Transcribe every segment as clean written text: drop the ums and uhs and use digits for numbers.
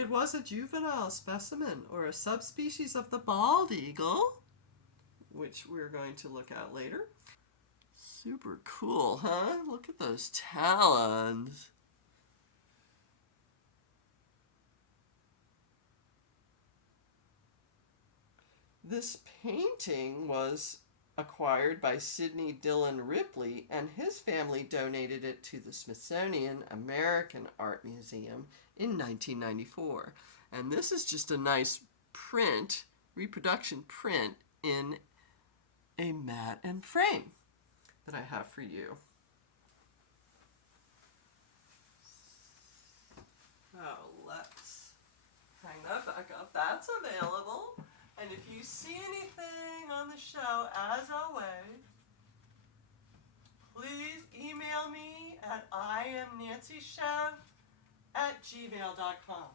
It was a juvenile specimen or a subspecies of the bald eagle, which we're going to look at later. Super cool, huh? Look at those talons. This painting was acquired by Sidney Dillon Ripley, and his family donated it to the Smithsonian American Art Museum in 1994. And this is just a nice print, reproduction print in a mat and frame that I have for you. So let's hang that back up. That's available. And if you see anything on the show, as always, please email me at IamNancyChev@gmail.com.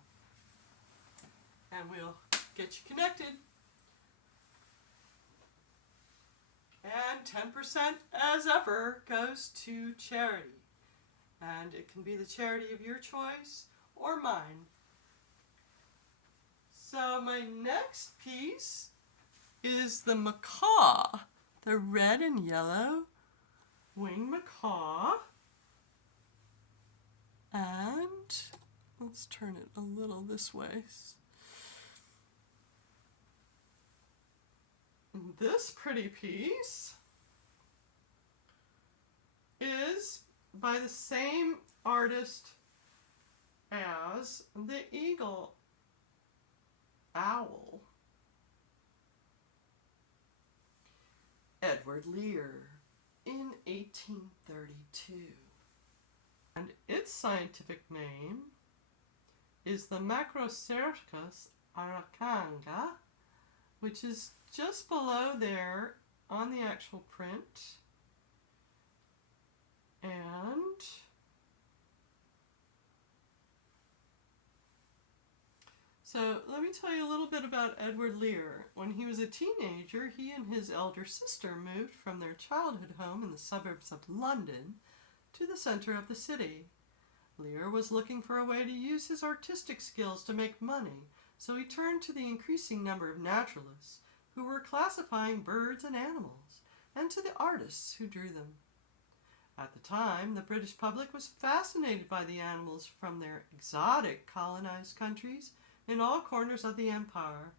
And we'll get you connected. And 10% as ever goes to charity. And it can be the charity of your choice or mine. So my next piece is the macaw, the red and yellow winged macaw. And let's turn it a little this way. This pretty piece is by the same artist as the eagle owl, Edward Lear, in 1832. And its scientific name is the Macrocercus aracanga, which is just below there on the actual print. And so let me tell you a little bit about Edward Lear. When he was a teenager, he and his elder sister moved from their childhood home in the suburbs of London to the center of the city. Lear was looking for a way to use his artistic skills to make money, so he turned to the increasing number of naturalists who were classifying birds and animals, and to the artists who drew them. At the time, the British public was fascinated by the animals from their exotic colonized countries in all corners of the empire,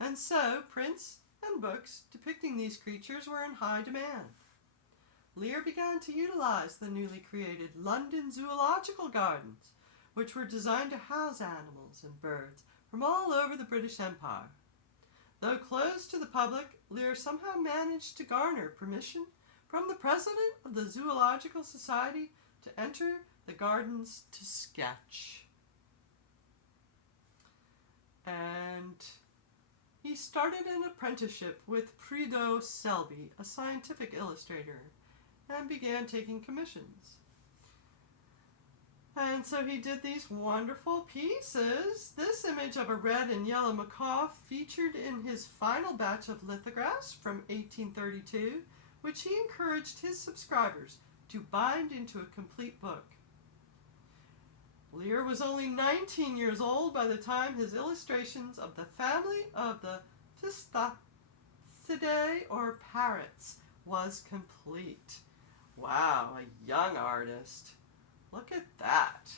and so prints and books depicting these creatures were in high demand. Lear began to utilize the newly created London Zoological Gardens, which were designed to house animals and birds from all over the British Empire. Though closed to the public, Lear somehow managed to garner permission from the president of the Zoological Society to enter the gardens to sketch. And he started an apprenticeship with Prideaux Selby, a scientific illustrator, and began taking commissions. And so he did these wonderful pieces. This image of a red and yellow macaw featured in his final batch of lithographs from 1832, which he encouraged his subscribers to bind into a complete book. Lear was only 19 years old by the time his illustrations of the family of the Pisthacidae, or parrots, was complete. Wow, a young artist. Look at that.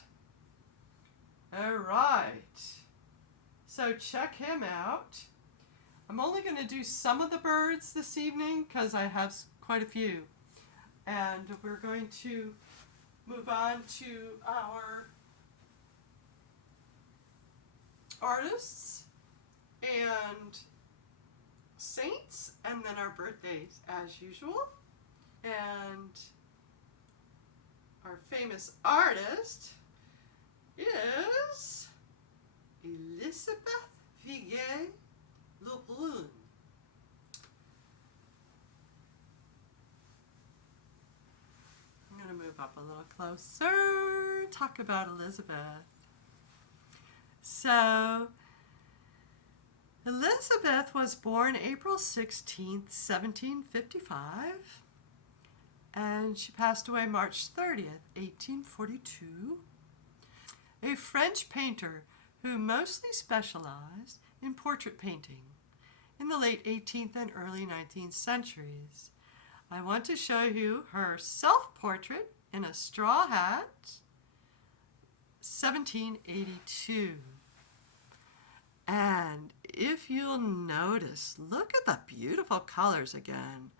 All right. So check him out. I'm only going to do some of the birds this evening because I have quite a few. And we're going to move on to our artists and saints, and then our birthdays as usual. And our famous artist is Elizabeth Vigée-Lebrun. I'm going to move up a little closer, talk about Elizabeth. So, Elizabeth was born April 16th, 1755, and she passed away March 30th, 1842. A French painter who mostly specialized in portrait painting in the late 18th and early 19th centuries. I want to show you her self-portrait in a straw hat, 1782. And if you'll notice, look at the beautiful colors again.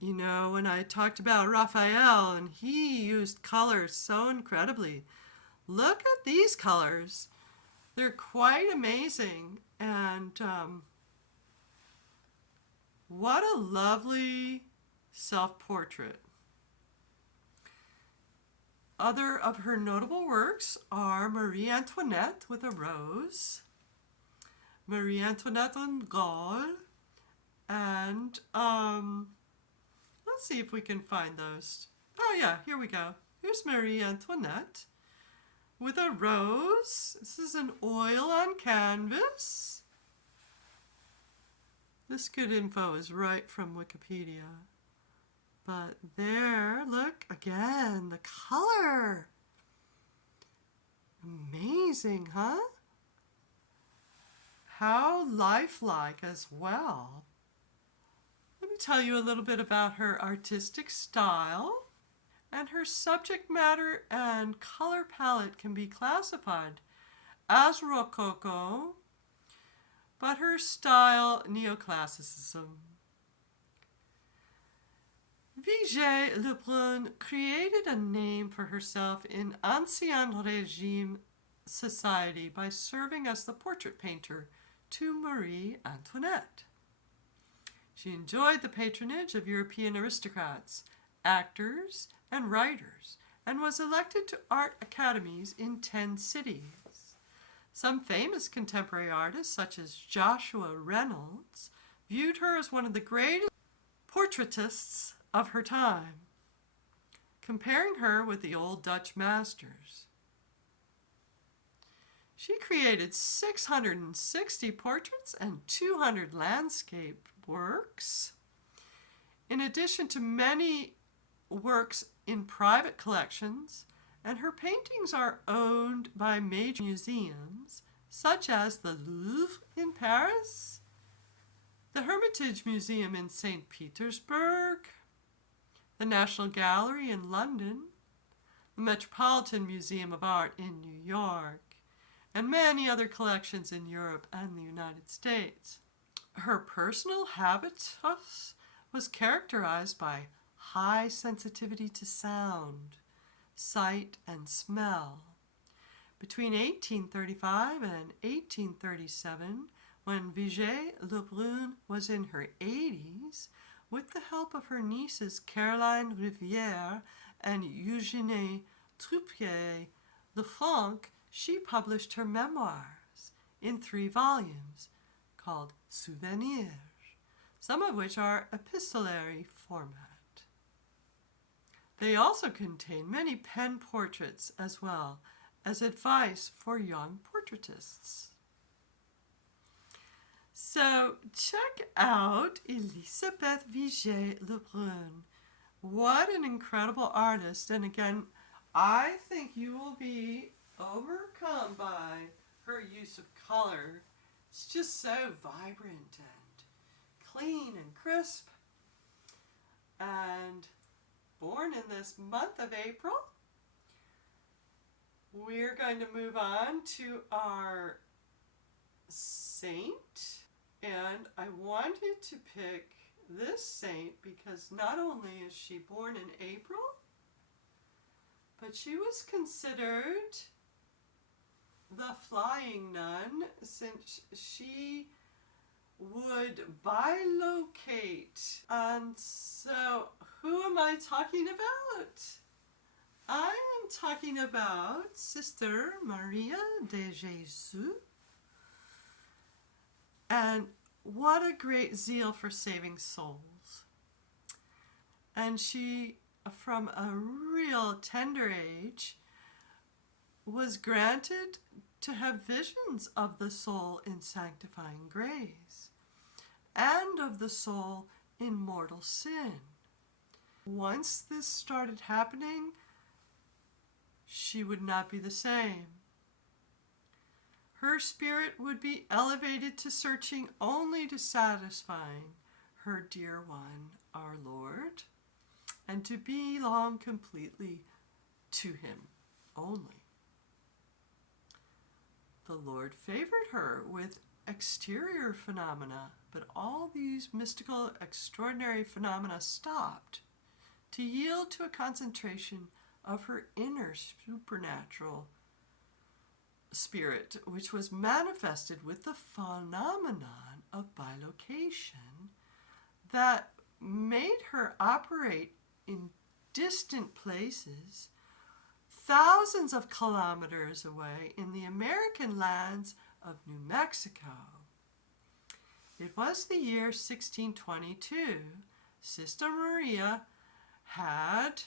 You know, when I talked about Raphael and he used colors so incredibly, look at these colors. They're quite amazing. And what a lovely self-portrait. Other of her notable works are Marie Antoinette with a rose, Marie Antoinette en Gaul, and let's see if we can find those. Oh yeah, here we go. Here's Marie Antoinette with a rose. This is an oil on canvas. This good info is right from Wikipedia. But there, look, again, the color. Amazing, huh? How lifelike as well. Let me tell you a little bit about her artistic style. And her subject matter and color palette can be classified as Rococo, but her style, neoclassicism. Vigée Lebrun created a name for herself in Ancien Régime society by serving as the portrait painter to Marie Antoinette. She enjoyed the patronage of European aristocrats, actors, and writers, and was elected to art academies in 10 cities. Some famous contemporary artists, such as Joshua Reynolds, viewed her as one of the greatest portraitists of her time, comparing her with the old Dutch masters. She created 660 portraits and 200 landscape works, in addition to many works in private collections, and her paintings are owned by major museums such as the Louvre in Paris, the Hermitage Museum in St. Petersburg, the National Gallery in London, the Metropolitan Museum of Art in New York, and many other collections in Europe and the United States. Her personal habitus was characterized by high sensitivity to sound, sight, and smell. Between 1835 and 1837, when Vigée Lebrun was in her 80s, with the help of her nieces Caroline Rivière and Eugénie Troupier-Lefranc, she published her memoirs in 3 volumes called Souvenirs, some of which are epistolary format. They also contain many pen portraits as well as advice for young portraitists. So check out Elisabeth Vigée Lebrun. What an incredible artist. And again, I think you will be overcome by her use of color. It's just so vibrant and clean and crisp. And born in this month of April, we're going to move on to our saint. And I wanted to pick this saint because not only is she born in April, but she was considered the flying nun since she would bilocate. And so who am I talking about? I am talking about Sister Maria de Jesus. And what a great zeal for saving souls. And she, from a real tender age, was granted to have visions of the soul in sanctifying grace and of the soul in mortal sin. Once this started happening, she would not be the same. her spirit would be elevated to searching only to satisfying her dear one, our Lord, and to belong completely to him only. The Lord favored her with exterior phenomena, but all these mystical, extraordinary phenomena stopped to yield to a concentration of her inner supernatural spirit, which was manifested with the phenomenon of bilocation that made her operate in distant places, thousands of kilometers away in the American lands of New Mexico. It was the year 1622. Sister Maria had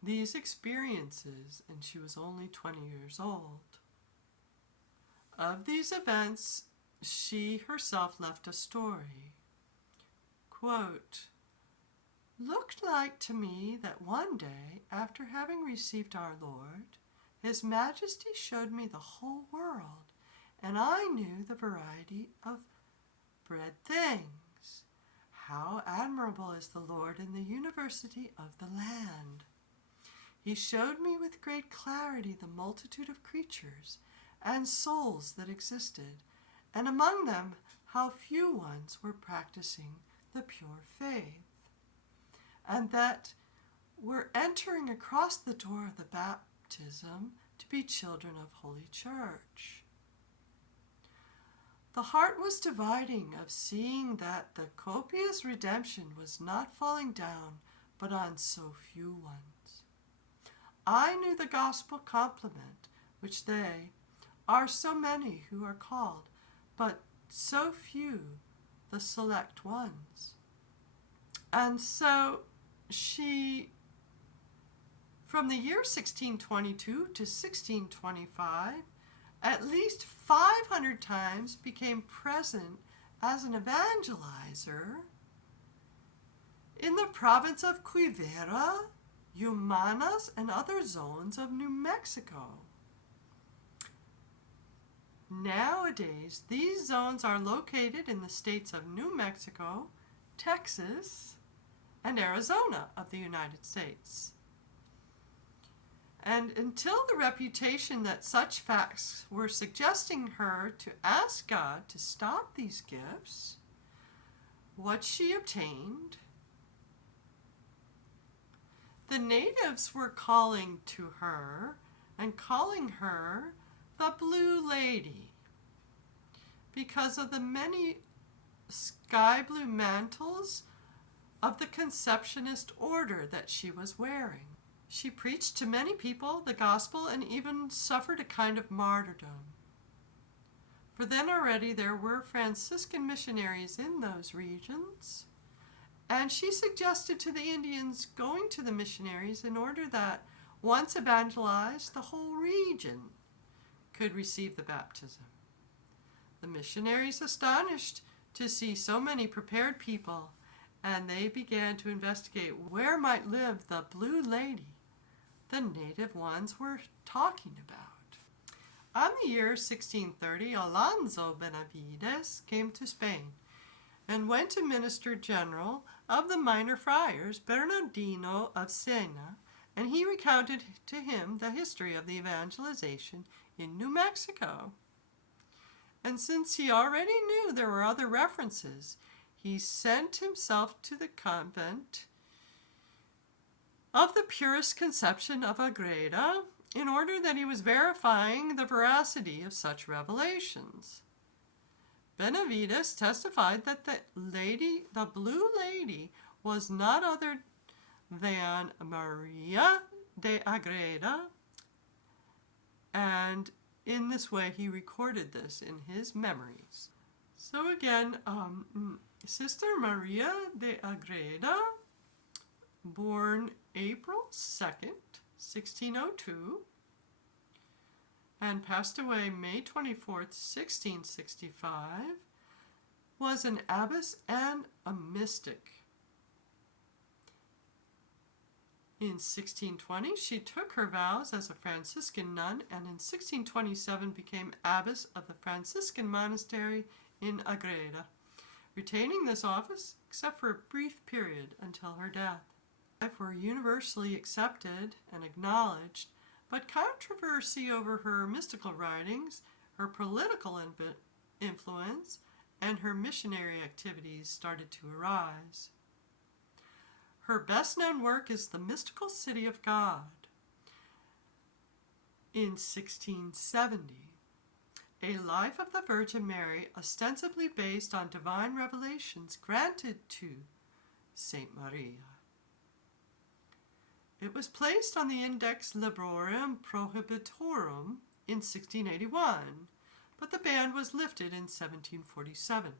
these experiences, and she was only 20 years old. Of these events, she herself left a story. Quote, "Looked like to me that one day, after having received our Lord, His Majesty showed me the whole world, and I knew the variety of bread things. How admirable is the Lord in the university of the land. He showed me with great clarity the multitude of creatures and souls that existed, and among them how few ones were practicing the pure faith, and that were entering across the door of the baptism to be children of Holy Church. The heart was dividing of seeing that the copious redemption was not falling down but on so few ones. I knew the gospel compliment, which they are so many who are called, but so few the select ones." And so she, from the year 1622 to 1625, at least 500 times became present as an evangelizer in the province of Quivira, Humanas, and other zones of New Mexico. Nowadays, these zones are located in the states of New Mexico, Texas, and Arizona of the United States. And until the reputation that such facts were suggesting her to ask God to stop these gifts, what she obtained, the natives were calling to her and calling her the Blue Lady because of the many sky blue mantles of the Conceptionist order that she was wearing. She preached to many people the gospel and even suffered a kind of martyrdom. For then already there were Franciscan missionaries in those regions, and she suggested to the Indians going to the missionaries in order that, once evangelized, the whole region could receive the baptism. The missionaries, astonished to see so many prepared people, and they began to investigate where might live the Blue Lady the native ones were talking about. On the year 1630, Alonso Benavides came to Spain and went to Minister General of the Minor Friars, Bernardino of Siena, and he recounted to him the history of the evangelization in New Mexico. And since he already knew there were other references, he sent himself to the convent of the Purest Conception of Agreda in order that he was verifying the veracity of such revelations. Benavides testified that the Blue Lady, was not other than Maria de Agreda, and in this way he recorded this in his memories. So again, Sister Maria de Agreda, born April 2nd, 1602, and passed away May 24th, 1665, was an abbess and a mystic. In 1620, she took her vows as a Franciscan nun and in 1627 became abbess of the Franciscan monastery in Agreda, retaining this office except for a brief period until her death. Were universally accepted and acknowledged, but controversy over her mystical writings, her political influence, and her missionary activities started to arise. Her best-known work is The Mystical City of God. In 1670, a life of the Virgin Mary ostensibly based on divine revelations granted to Saint Maria. It was placed on the Index Librorum Prohibitorum in 1681, but the ban was lifted in 1747.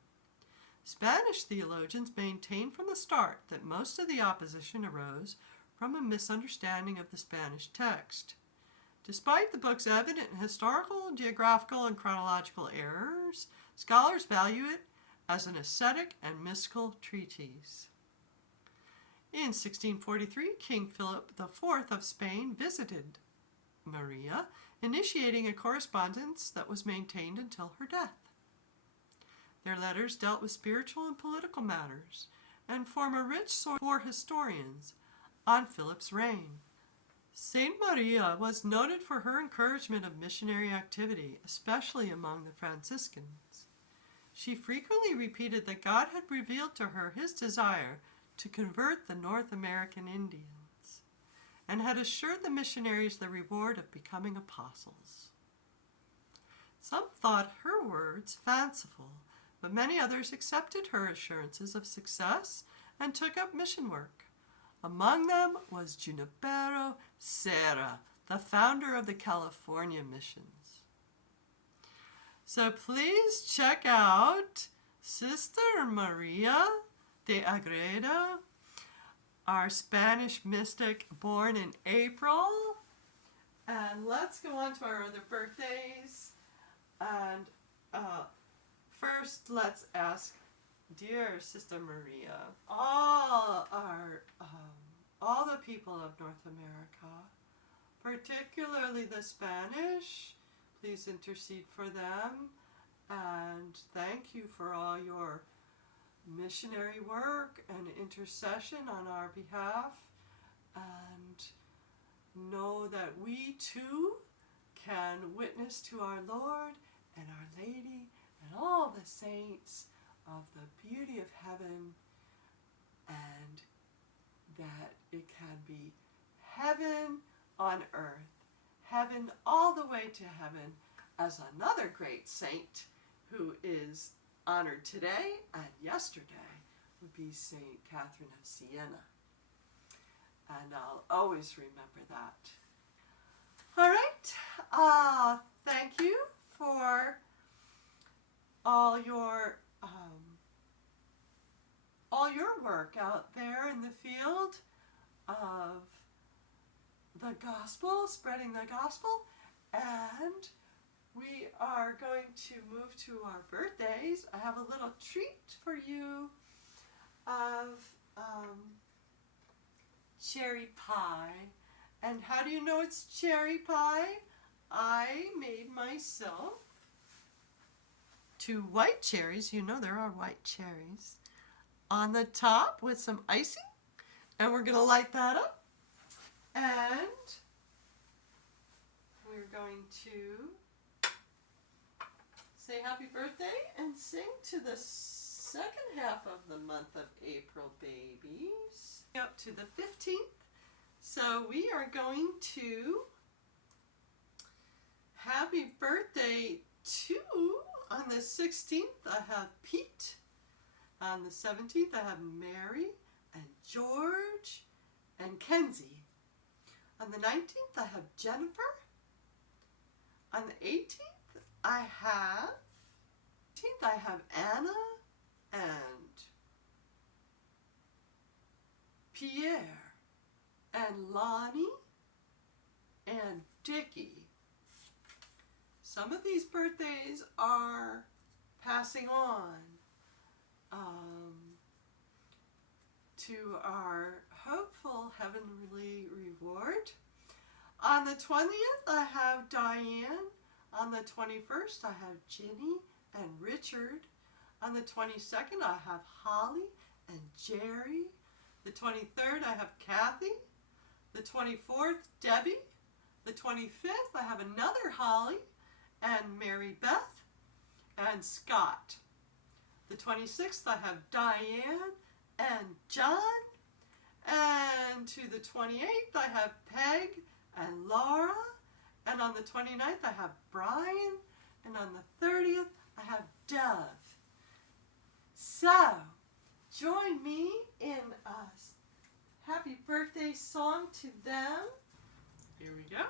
Spanish theologians maintained from the start that most of the opposition arose from a misunderstanding of the Spanish text. Despite the book's evident historical, geographical, and chronological errors, scholars value it as an ascetic and mystical treatise. In 1643, King Philip IV of Spain visited Maria, initiating a correspondence that was maintained until her death. Their letters dealt with spiritual and political matters and form a rich source for historians on Philip's reign. Saint Maria was noted for her encouragement of missionary activity, especially among the Franciscans. She frequently repeated that God had revealed to her his desire to convert the North American Indians, and had assured the missionaries the reward of becoming apostles. Some thought her words fanciful, but many others accepted her assurances of success and took up mission work. Among them was Junipero Serra, the founder of the California missions. So please check out Sister Maria de Agreda, our Spanish mystic born in April. And let's go on to our other birthdays. And first, let's ask, dear Sister Maria, all the people of North America, particularly the Spanish, please intercede for them. And thank you for all your missionary work and intercession on our behalf, and know that we too can witness to our Lord and Our Lady and all the saints of the beauty of heaven, and that it can be heaven on earth, heaven all the way to heaven, as another great saint who is honored today and yesterday would be Saint Catherine of Siena. And I'll always remember that. All right. Thank you for all your work out there in the field of the gospel, spreading the gospel, and we are going to move to our birthdays. I have a little treat for you of cherry pie. And how do you know it's cherry pie? I made myself 2 white cherries. You know there are white cherries on the top with some icing. And we're going to light that up. And we're going to say happy birthday and sing to the second half of the month of April, babies. Up to the 15th. So we are going to happy birthday to, on the 16th I have Pete. On the 17th I have Mary and George and Kenzie. On the 19th I have Jennifer. On the 18th I have Anna and Pierre and Lonnie and Dickie. Some of these birthdays are passing on to our hopeful heavenly reward. On the 20th, I have Diane. On the 21st, I have Ginny and Richard. On the 22nd, I have Holly and Jerry. The 23rd, I have Kathy. The 24th, Debbie. The 25th, I have another Holly and Mary Beth and Scott. The 26th, I have Diane and John. And to the 28th, I have Peg and Laura. And on the 29th, I have Brian. And on the 30th, I have Dove. So, join me in a happy birthday song to them. Here we go.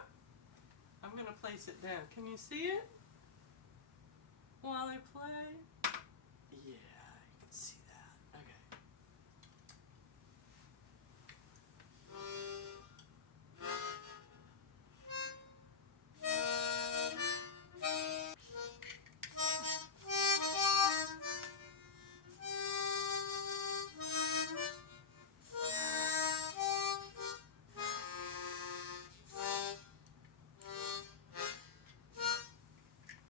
I'm going to place it down. Can you see it while I play? Yeah.